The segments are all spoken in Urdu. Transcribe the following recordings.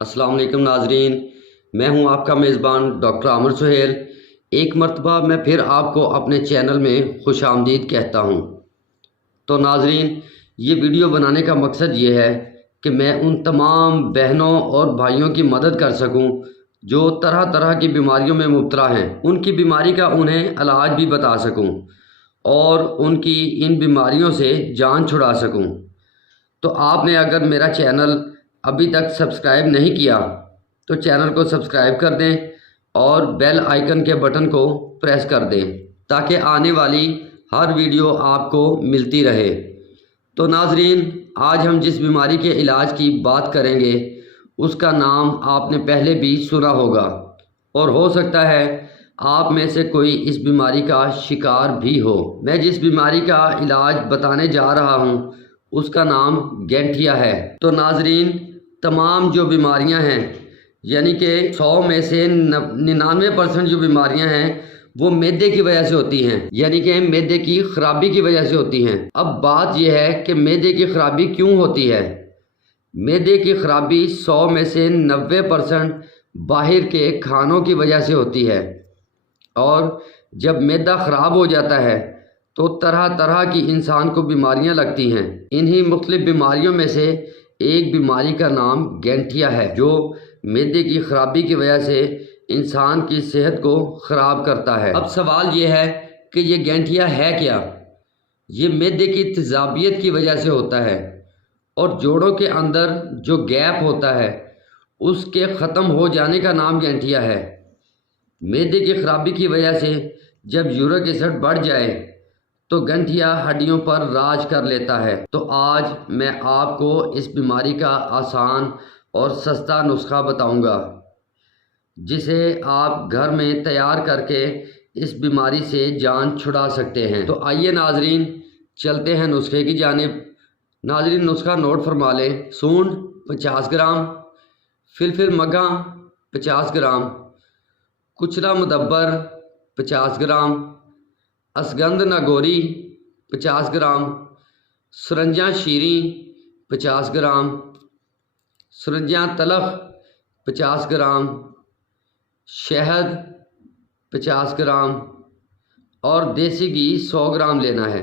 السلام علیکم ناظرین، میں ہوں آپ کا میزبان ڈاکٹر عامر سہیل۔ ایک مرتبہ میں پھر آپ کو اپنے چینل میں خوش آمدید کہتا ہوں۔ تو ناظرین، یہ ویڈیو بنانے کا مقصد یہ ہے کہ میں ان تمام بہنوں اور بھائیوں کی مدد کر سکوں جو طرح طرح کی بیماریوں میں مبتلا ہیں، ان کی بیماری کا انہیں علاج بھی بتا سکوں اور ان کی ان بیماریوں سے جان چھڑا سکوں۔ تو آپ نے اگر میرا چینل ابھی تک سبسکرائب نہیں کیا تو چینل کو سبسکرائب کر دیں اور بیل آئیکن کے بٹن کو پریس کر دیں تاکہ آنے والی ہر ویڈیو آپ کو ملتی رہے۔ تو ناظرین، آج ہم جس بیماری کے علاج کی بات کریں گے اس کا نام آپ نے پہلے بھی سنا ہوگا، اور ہو سکتا ہے آپ میں سے کوئی اس بیماری کا شکار بھی ہو۔ میں جس بیماری کا علاج بتانے جا رہا ہوں اس کا نام گینٹھیا ہے۔ تو ناظرین، تمام جو بیماریاں ہیں، یعنی کہ 100 میں سے 99% جو بیماریاں ہیں وہ معدے کی وجہ سے ہوتی ہیں، یعنی کہ معدے کی خرابی کی وجہ سے ہوتی ہیں۔ اب بات یہ ہے کہ معدے کی خرابی کیوں ہوتی ہے؟ معدے کی خرابی 100 میں سے 90% باہر کے کھانوں کی وجہ سے ہوتی ہے، اور جب معدہ خراب ہو جاتا ہے تو طرح طرح کی انسان کو بیماریاں لگتی ہیں۔ انہی مختلف بیماریوں میں سے ایک بیماری کا نام گینٹھیا ہے، جو معدے کی خرابی کی وجہ سے انسان کی صحت کو خراب کرتا ہے۔ اب سوال یہ ہے کہ یہ گینٹھیا ہے کیا؟ یہ معدے کی تیزابیت کی وجہ سے ہوتا ہے، اور جوڑوں کے اندر جو گیپ ہوتا ہے اس کے ختم ہو جانے کا نام گینٹھیا ہے۔ معدے کی خرابی کی وجہ سے جب یورک ایسڈ بڑھ جائے تو گنٹھیا ہڈیوں پر راج کر لیتا ہے۔ تو آج میں آپ کو اس بیماری کا آسان اور سستا نسخہ بتاؤں گا جسے آپ گھر میں تیار کر کے اس بیماری سے جان چھڑا سکتے ہیں۔ تو آئیے ناظرین، چلتے ہیں نسخے کی جانب۔ ناظرین، نسخہ نوٹ فرما لیں۔ سونڈ 50 گرام، فلفل مگا 50 گرام، کچرا مدبر 50 گرام، اسگند ناگوری 50 گرام، سرنجاں شیریں 50 گرام، سرنجاں تلخ 50 گرام، شہد 50 گرام اور دیسی گھی 100 گرام لینا ہے۔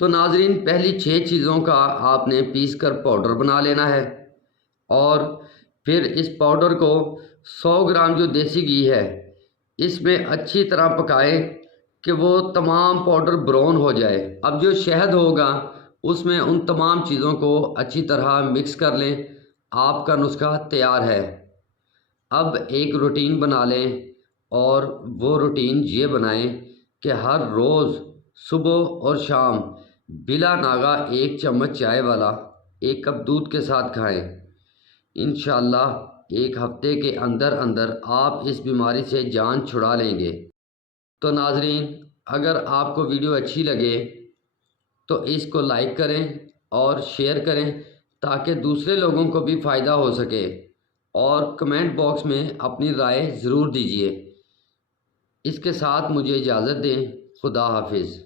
تو ناظرین، پہلی 6 چیزوں کا آپ نے پیس کر پاؤڈر بنا لینا ہے، اور پھر اس پاؤڈر کو 100 گرام جو دیسی گھی ہے اس میں اچھی طرح پکائیں کہ وہ تمام پاؤڈر براؤن ہو جائے۔ اب جو شہد ہوگا اس میں ان تمام چیزوں کو اچھی طرح مکس کر لیں۔ آپ کا نسخہ تیار ہے۔ اب ایک روٹین بنا لیں، اور وہ روٹین یہ بنائیں کہ ہر روز صبح اور شام بلا ناغہ 1 چمچ چائے والا 1 کپ دودھ کے ساتھ کھائیں۔ انشاءاللہ 1 ہفتے کے اندر اندر آپ اس بیماری سے جان چھڑا لیں گے۔ تو ناظرین، اگر آپ کو ویڈیو اچھی لگے تو اس کو لائک کریں اور شیئر کریں تاکہ دوسرے لوگوں کو بھی فائدہ ہو سکے، اور کمنٹ باکس میں اپنی رائے ضرور دیجیے۔ اس کے ساتھ مجھے اجازت دیں۔ خدا حافظ۔